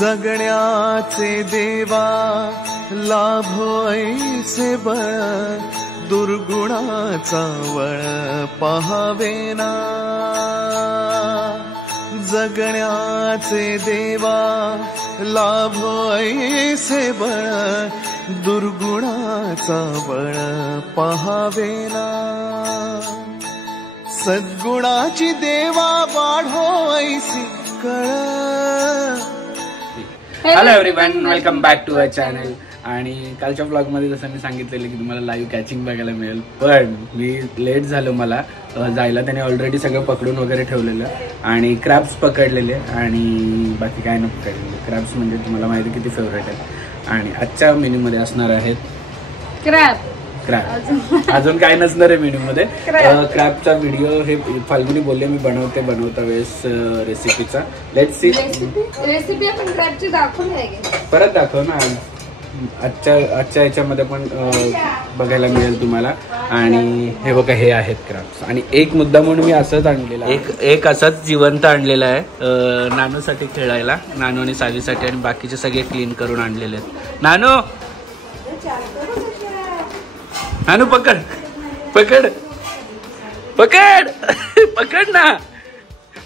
जगण्याचे देवा लाभो ऐसे बळ दुर्गुणाचा वळ पहावेना जगण्याचे देवा लाभो ऐसे बळ दुर्गुणाचा बळ पहावेना सद्गुणाची देवा वाढो ऐसी कळ. Hello everyone, welcome back to our channel. आणि कालच्या ब्लॉगमध्ये जसं मी सांगितलेलं की तुम्हाला लाईव्ह कॅचिंग बघायला मिळेल, पण मी लेट झालो मला जायला. त्याने ऑलरेडी सगळं पकडून वगैरे ठेवलेलं आणि क्रॅब्स पकडलेले आणि बाकी काय न पकडलेले. क्रॅब्स म्हणजे तुम्हाला माहिती किती फेवरेट आहेत. आणि आजच्या मेन्यूमध्ये असणार आहेत क्रॅब. अजून काय नसणार आहे मेन्यूमध्ये. क्रॅबचा व्हिडिओ हे फाल्गुनी बोलले मी बनवता वेळेस रेसिपीचा. लेट्स सी रेसिपी आपण क्रॅबची परत दाखव ना. आजच्या याच्यामध्ये पण बघायला मिळेल तुम्हाला. आणि हे बघा, हे आहेत क्रॅब्स. आणि एक मुद्दा म्हणून मी असंच आणलेला, एक असंच जिवंत आणलेला आहे नानूसाठी खेळायला, नानू आणि सावीसाठी. आणि बाकीचे सगळे क्लीन करून आणलेले आहेत. नानू नानू पकड पकड पकड पकड ना.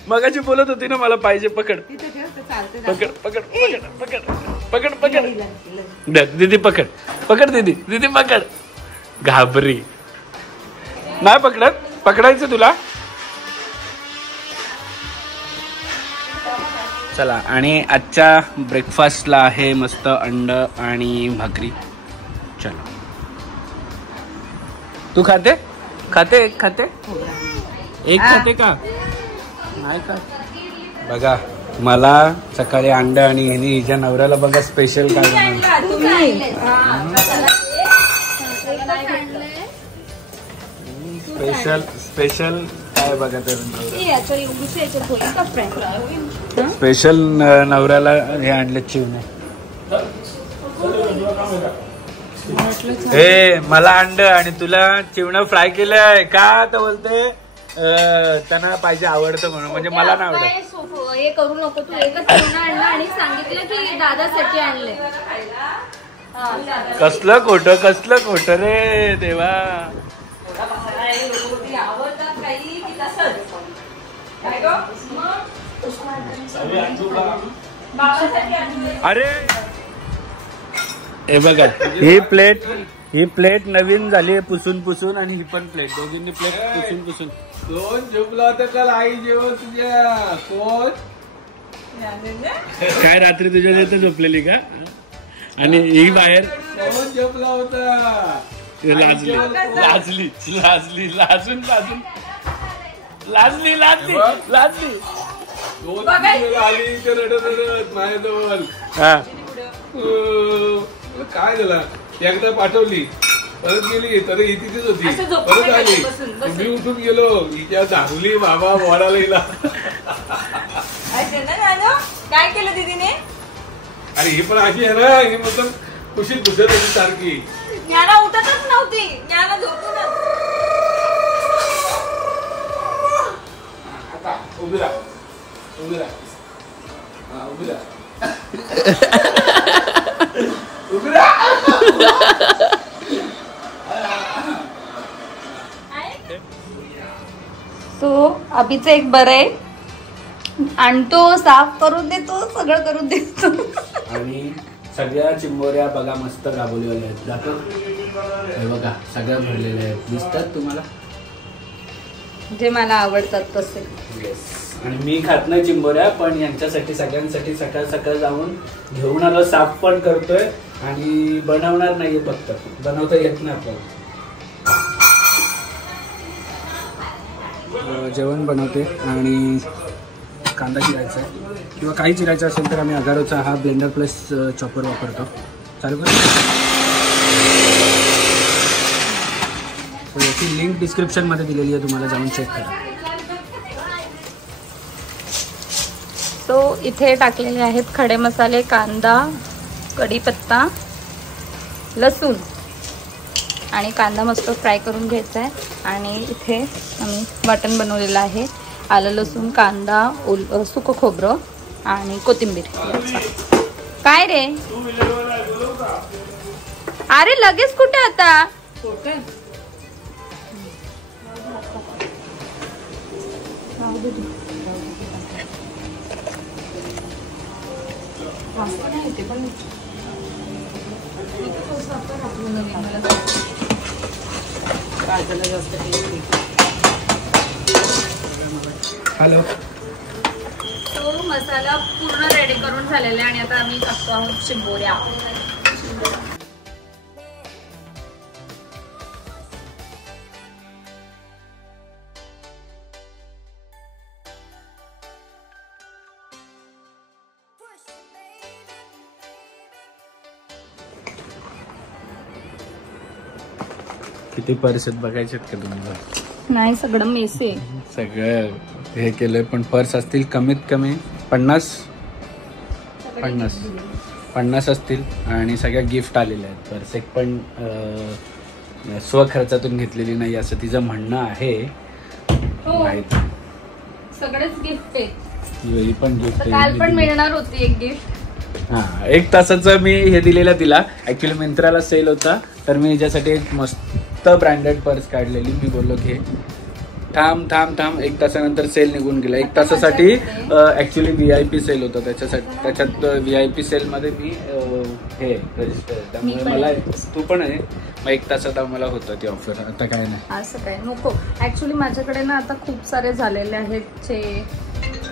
मगाची बोलत होती ना मला पाहिजे. पकड पकड पकड पकड पकड पकड दीदी पकड पकड दीदी दीदी पकड. घाबरी नाही पकडत, पकडायचं तुला. चला, आणि आजच्या ब्रेकफास्टला आहे मस्त अंड आणि भाकरी. चलो, तू खाते एक खाते का नाही का. बघा, मला सकाळी अंड आणि हिच्या नवऱ्याला बघा स्पेशल काय स्पेशल काय बघा. स्पेशल नवऱ्याला हे आणले चिवणे. हे मला अंड आणि तुला चिवणं फ्राय केलंय का तर बोलते त्यांना पाहिजे, आवडतं म्हणून. म्हणजे मला नाही आवडत. हे करू नको, तू एकच आणलं आणि सांगितलं की दादासाठी आणले. कसलं खोट रे देवा. अरे हे बघा, ही प्लेट नवीन झाली पुसून आणि ही पण प्लेट, दोघींनी प्लेट पुसून. कोण झोपला होता काल आई जेवण तुझ्या? कोण काय रात्री तुझ्या इथे झोपलेली का? आणि ही बाहेर कोण झोपला होता? लाजली रडत माझ्याजवळ. हा, काय झालं? एकदा पाठवली, परत गेली, तर ही तिथेच होती. परत आली, मी उठून गेलो, हिच्या झांगली बाबा बोलायला हिला. काय केलं दीदीने? अरे ही पण अशी आहे ना, ही मतलब खुशीत घुसत होती सारखी. ज्ञाना उठतच नव्हती, ज्ञाना झोपून. आता उभी राहा. तो अभिच एक बरं आहे, आणतो, साफ करून देतो, सगळं करून देतो. आणि सगळ्या चिंबोऱ्या बघा मस्त गाबोलीवाल्या आहेत. जातो हे बघा, सगळ्या भरलेल्या आहेत, दिसतात तुम्हाला, जे मला आवडतात तसे. आणि मी खात नाही चिंबोऱ्या, पण यांच्यासाठी सगळ्यांसाठी सकाळ सकाळ जाऊन घेऊन आलो. साफ पण करतोय आणि बनवणार नाहीये, फक्त बनवता येत नाही आपल्याला. जेवण बनवते आणि कांदा चिरायचा आहे किंवा काही चिरायचं असेल तर आम्ही अगारोचा हा ब्लेंडर प्लस चॉपर वापरतो. चालू कर. याची लिंक डिस्क्रिप्शनमध्ये दिलेली आहे, तुम्हाला जाऊन चेक करा. तो इथे टाकलेले आहेत खडे मसाले, कांदा, कढीपत्ता, लसूण आणि कांदा मस्त फ्राय करून घ्यायचा आहे. आणि इथे आम्ही वाटण बनवलेलं आहे, आलं लसूण कांदा सुकं खोबरं आणि कोथिंबीर. काय रे? अरे लगेच कुठे आता? हॅलो. तो मसाला पूर्ण रेडी करून झालेला आहे आणि आता आम्ही टाकतो आहोत शिंबोऱ्या. किती पर्स आहेत बघायचे का तुम्हाला? नाही, सगळं मेस आहे. सगळं हे केलंय, पण पर्स असतील कमीत कमी 50 असतील आणि सगळ्या गिफ्ट आलेल्या आहेत. पर्स एक पण स्वखर्चातून घेतलेली नाही असं तिचं म्हणणं आहे. माहित सगळेच गिफ्ट आहे. ही पण गिफ्ट काल पण मिळणार होती एक गिफ्ट. हा, 1 तासाचं मी हे दिलेलं तिला. ऍक्च्युली मिंत्राला सेल होता तर मी हिच्यासाठी एक मस्त ब्रँडेड पर्स काढलेली. मी बोललो की थांब 1 तासानंतर सेल निघून गेला. 1 तासासाठी ऍक्च्युली VIP सेल होता, त्याच्यात VIP सेल मध्ये मी हे रजिस्टर, त्यामुळे मला तू पण आहे. मग 1 तासात आम्हाला होतं ती ऑफर. आता काय नाही, असं काय नको. ऍक्च्युली माझ्याकडे ना आता खूप सारे झालेले आहेत, जे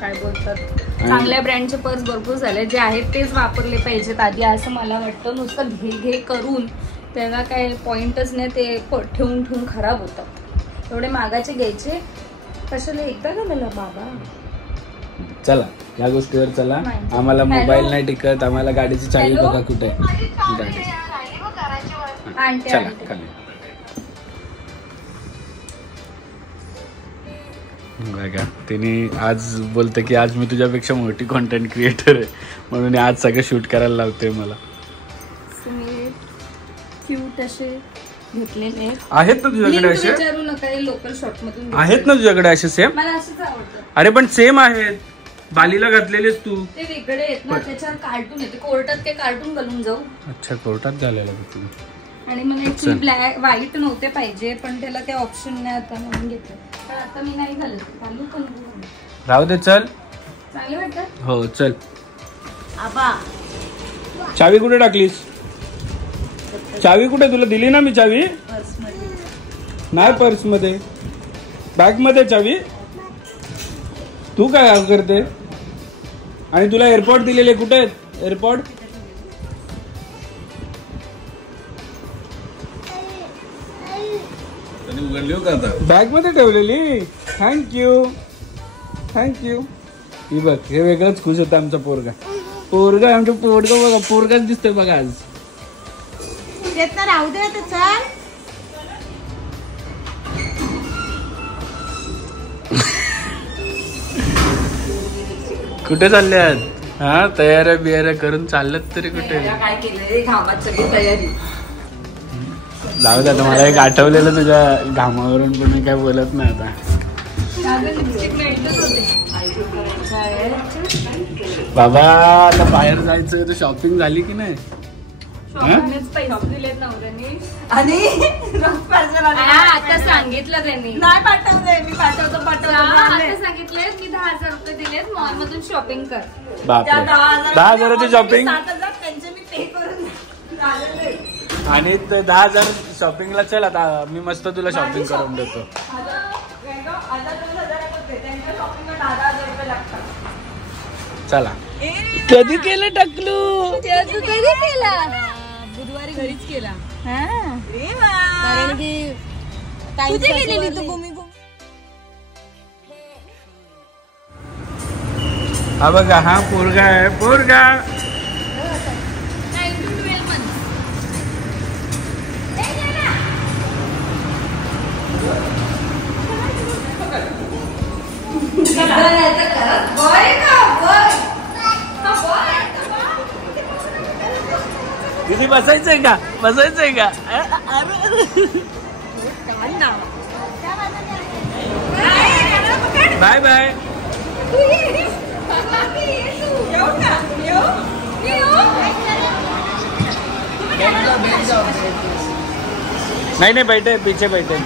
काय बोलतात चांगल्या ब्रँडचे पर्स भरपूर झाले, जे आहेत तेच वापरले पाहिजेत आधी असं मला वाटतं. नुसतं घे करून त्याला काय पॉइंटच नाही, ते ठेवून खराब होतात. एवढे मागाचे घ्यायचे कशाला? एकदा घालायला बाबा. चला या गोष्टीवर चला. आम्हाला मोबाईल नाही टिकत, आम्हाला गाडीची चावी बघा कुठे आहे. चला खाली. बघा तिने आज बोलते की आज मी तुझ्यापेक्षा मोठी कॉन्टेंट क्रिएटर आहे म्हणून आज सगळं शूट करायला लावते मला. क्यूट असे घेतलेले आहेत ना तुझ्याकडे असे? विचारू नका, लोकल शॉप मधून आहेत ना तुझ्याकडे असे सेम? मला असेच आवडतात. अरे पण सेम आहेत, बालीला घातलेलेस तू. ते वेगळे आहेत ना, त्याच्यावर कार्टून येते. कोर्टात ते कार्टून घालून जाऊ. अच्छा, कोर्टात घालायला तू. आणि मला ऍक्च्युली ब्लॅक व्हाईट नव्हते पाहिजे, पण त्याला काही ऑप्शन नाही आता म्हणून घेतलं. पण आता मी नाही घालत, घालू पण राहू दे. चल चांगले वाटतात. हो चल. आबा चावी कुठे टाकलीस? चावी कुठे? तुला दिली ना मी चावी. नाही पर्स मध्ये, बॅग मध्ये चावी. तू काय करते? आणि तुला एअरपोर्ट दिलेले कुठे आहेत? एअरपोर्ट बॅग मध्ये ठेवलेली. थँक्यू. ही बघ, हे वेगळंच खुश होतं आमचा पोरगा. आमचं पोरगा बघा, पोरगाच दिसतोय बघा आज. राहू दे आता, चल. कुठे चालल्यात? हा, तयाऱ्या बियाऱ्या करून चालल्यात तरी कुठे? काय केलंय? घामात सगळी तयारी. जाऊ दे, मला एक आठवलेलं तुझ्या घामावरून, पण मी काय बोलत नाही आता. बाबा आता बाहेर जायचं तर शॉपिंग झाली की नाही? आता सांगितलं त्यांनी. नाही पाठवलंय मी. पाठवतो आता सांगितलंय मी 10,000 रुपये दिलेत, मॉल मधून शॉपिंग कर. बापरे, 10,000ची शॉपिंग. त्यांचे मी पे करून आणि 10,000 शॉपिंगला. चल आता मी मस्त तुला शॉपिंग करून देतो. चला. कधी केलं टकलू? कधी केला? बुधवारी घरीच केला. कारण की कुठे गेलेली तू? हा बघा, हा पोरगा आहे. पोरगा 9 to 12 months. किती बसायचंय का? Bye bye. नहीं नहीं बैठे पीछे बैठे.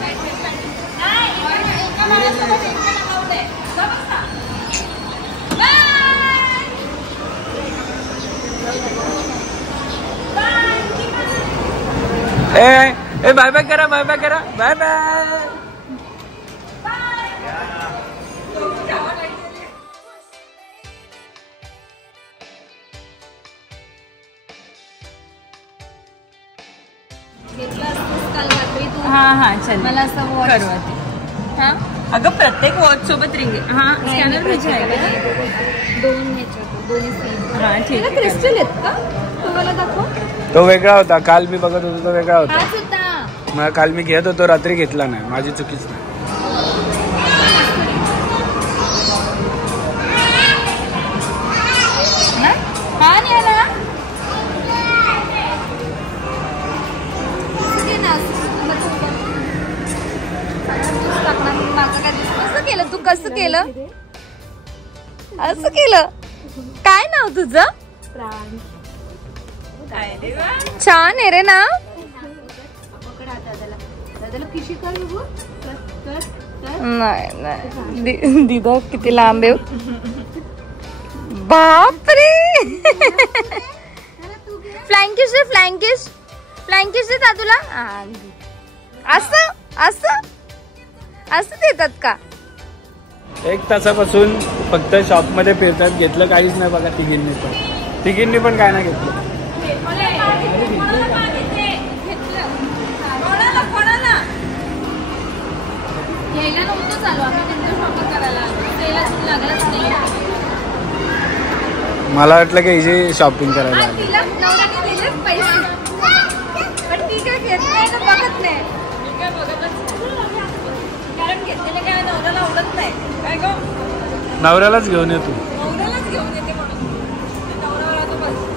ए बाय बाय करा बाय बाय करा बाय बाय. हा चल मला असं वॉच करू आधी. हा अगं प्रत्येक वॉच सोबत रिंग हा स्कॅनर मध्ये आहे का? दोन्ही हा ठीक आहे. क्रिस्टल आहेत का तुम्हाला दाखव. तो वेगळा होता. काल मी बघत होतो तो वेगळा होता. हाच होता. मला काल मी घेत होतो रात्री घेतला नाही. माझी चुकीच नाही. हा नाही आला. कसं केलं तू कसं केलं असं केलं. काय नाव तुझं? छान आहे रे ना. नाही दिदा किती लांब आहे. बापरे. फ्लँकिश दे फ्लँकिश फ्लँकिश दे दादूला. असं असं असं देतात का? 1 तासापासून फक्त शॉप मध्ये फिरतात. घेतलं काहीच नाही बघा तिघींनी पण काय नाही घेतलं. यायला नव्हतं चालू आम्ही त्यांचं शॉपिंग करायला यायला तुम्ही लागलाच नाही. मला वाटलं की हिची शॉपिंग करायला आली. तिला नवऱ्याने दिलेच पैसे पण ती काय घेत नाही ना बघत नाही. मी काय बघतच कारण घेतलेले काय नवऱ्याला आवडत नाही. काय गं नवऱ्यालाच घेऊन येतो. नवऱ्यालाच घेऊन येते म्हणून नवऱ्याला तो बस.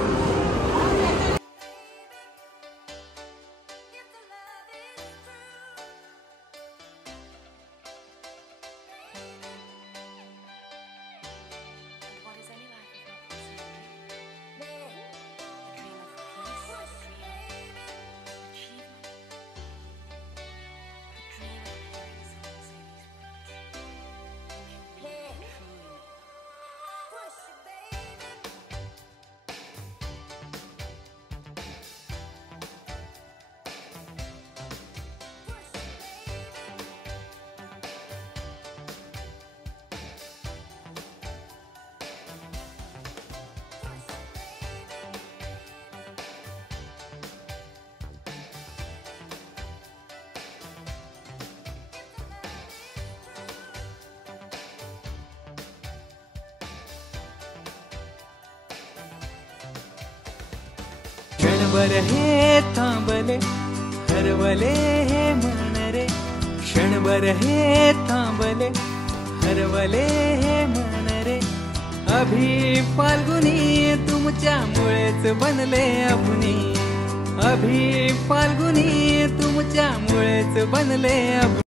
क्षणभर हे थांबले हरवले हे मन रे. क्षणभर हे थांबले हरवले हे मन रे. अभि फाल्गुनी तुमच्यामुळेच बनले अभुनी. अभि फाल्गुनी तुमच्यामुळेच बनले अभुनी.